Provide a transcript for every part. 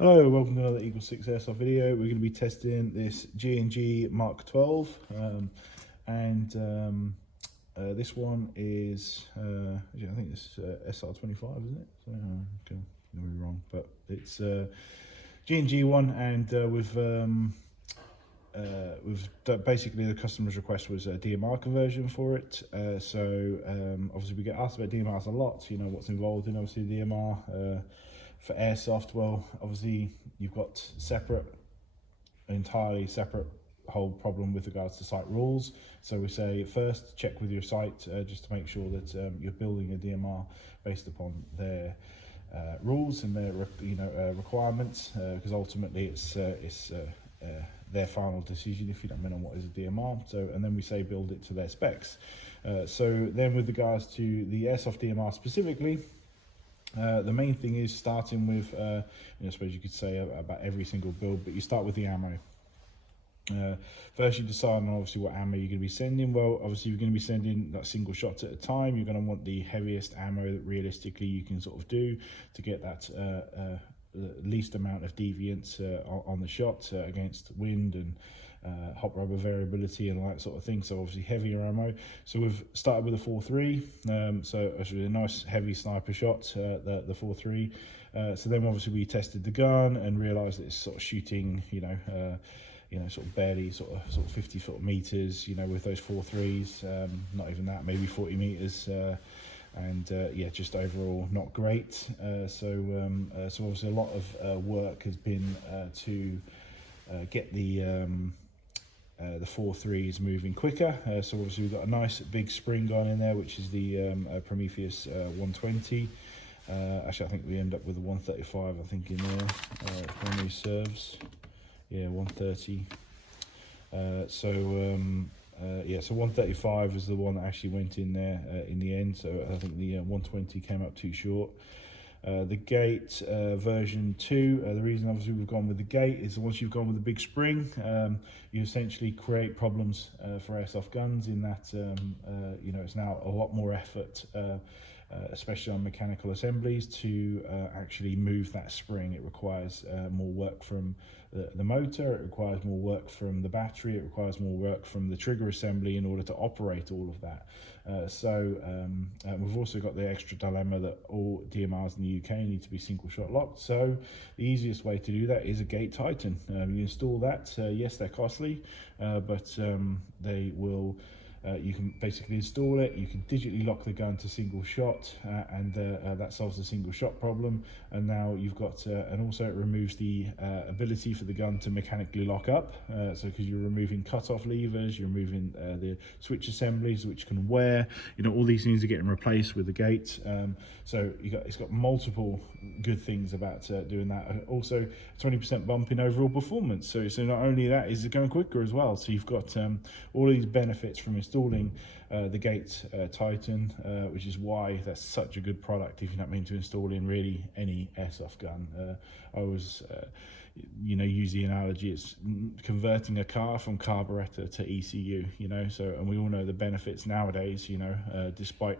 Hello, welcome to another EagleSix Airsoft video. We're going to be testing this G&G Mark 12 this one is, I think it's SR25, isn't it? So, okay, I'm going to be wrong, but it's G&G one, and basically the customer's request was a DMR conversion for it. Obviously we get asked about DMRs a lot, you know, what's involved in obviously DMR. For Airsoft, well, obviously you've got entirely separate whole problem with regards to site rules. So we say first check with your site just to make sure that you're building a DMR based upon their rules and their requirements, because ultimately it's their final decision if you don't know what is a DMR. So, and then we say build it to their specs. So then with regards to the Airsoft DMR specifically, the main thing is starting with, I suppose you could say about every single build, but you start with the ammo. First you decide on obviously what ammo you're going to be sending. Well, obviously you're going to be sending that single shot at a time. You're going to want the heaviest ammo that realistically you can sort of do to get that least amount of deviance on the shot against wind and hot rubber variability and all that sort of thing. So obviously heavier ammo. So we've started with a 4.3, so it's really a nice heavy sniper shot, the 4.3. So then obviously we tested the gun and realized that it's sort of shooting, sort of barely sort of 50 meters, with those 4.3s, not even that, maybe 40 meters. Yeah, just overall not great. So obviously a lot of work has been to get the 4.3s moving quicker. So obviously we've got a nice big spring gun in there, which is the Prometheus 120. Actually, I think we end up with a 135, I think, in there, if memory serves. Yeah, 130. So 135 is the one that actually went in there in the end. So I think the 120 came up too short. The gate version 2, the reason obviously we've gone with the gate is once you've gone with the big spring, you essentially create problems for airsoft guns in that it's now a lot more effort, especially on mechanical assemblies, to actually move that spring. It requires more work from the motor, it requires more work from the battery, it requires more work from the trigger assembly in order to operate all of that. We've also got the extra dilemma that all DMRs in the UK need to be single shot locked. So the easiest way to do that is a gate tighten. You install that. Yes, they're costly, but they will. You can basically install it, you can digitally lock the gun to single shot, and that solves the single shot problem. And now you've got, and also it removes the ability for the gun to mechanically lock up, so because you're removing cut-off levers, you're removing the switch assemblies which can wear, all these things are getting replaced with the gate. So it's got multiple good things about doing that. Also 20% bump in overall performance, so not only that, is it going quicker as well. So you've got all these benefits from installing the gate Titan, which is why that's such a good product if you're not meant to install in really any airsoft gun. I always use the analogy, it's converting a car from carburetor to ECU, and we all know the benefits nowadays, despite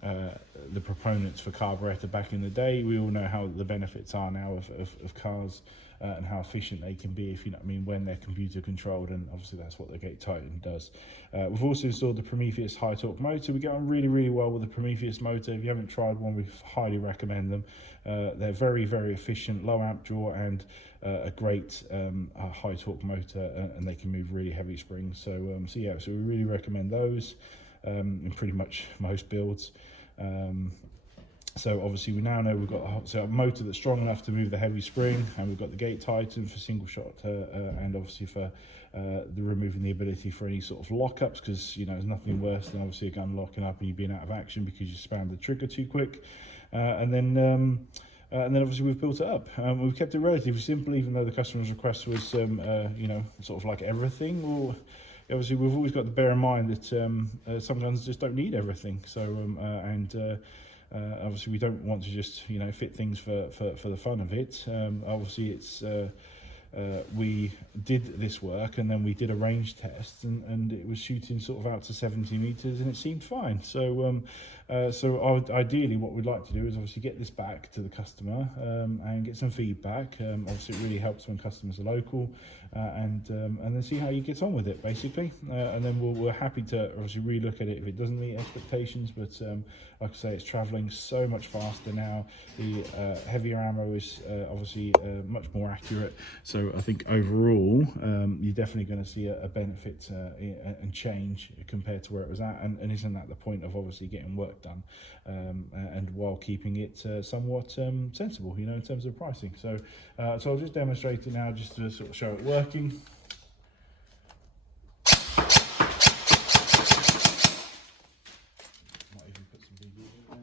the proponents for carburetor back in the day, we all know how the benefits are now of cars, and how efficient they can be, if when they're computer controlled, and obviously that's what the Gate Titan does. We've also installed the Prometheus high torque motor. We get on really, really well with the Prometheus motor. If you haven't tried one, we highly recommend them. They're very, very efficient, low amp draw, and a great high torque motor, and they can move really heavy springs. So we really recommend those in pretty much most builds. So obviously we now know we've got a motor that's strong enough to move the heavy spring, and we've got the Gate Titan for single shot, and obviously for removing the ability for any sort of lockups, because there's nothing worse than obviously a gun locking up and you being out of action because you spammed the trigger too quick. And then obviously we've built it up. We've kept it relatively simple, even though the customer's request was sort of like everything. Well, obviously we've always got to bear in mind that some guns just don't need everything. So obviously we don't want to just fit things for the fun of it. Obviously it's we did this work, and then we did a range test, and it was shooting sort of out to 70 meters, and it seemed fine. So ideally what we'd like to do is obviously get this back to the customer and get some feedback. Obviously it really helps when customers are local, and then see how you get on with it, basically. And then we're happy to obviously relook at it if it doesn't meet expectations, but like I say, it's traveling so much faster now. The heavier ammo is obviously much more accurate, so I think overall you're definitely going to see a benefit and change compared to where it was at, and isn't that the point of obviously getting work done, and while keeping it somewhat sensible, you know, in terms of pricing. So I'll just demonstrate it now, just to sort of show it working. Might even put some video in there.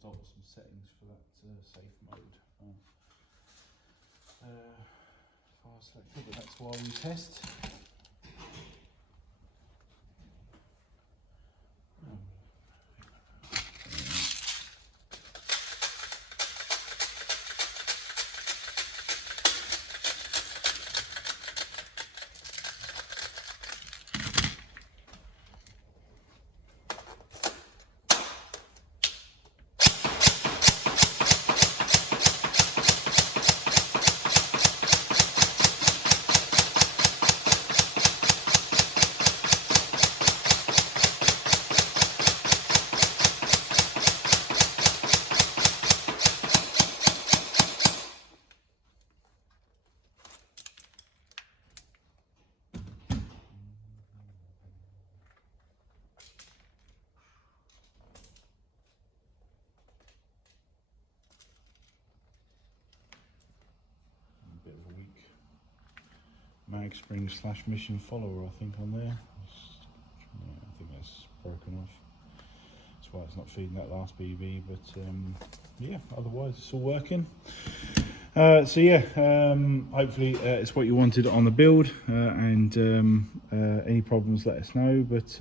Some settings for that safe mode. File selected, but that's while we test. Bit of a weak mag spring / mission follower, I think, on there. Yeah, I think that's broken off. That's why it's not feeding that last BB, but yeah, otherwise it's all working. So yeah, hopefully it's what you wanted on the build, and any problems let us know, but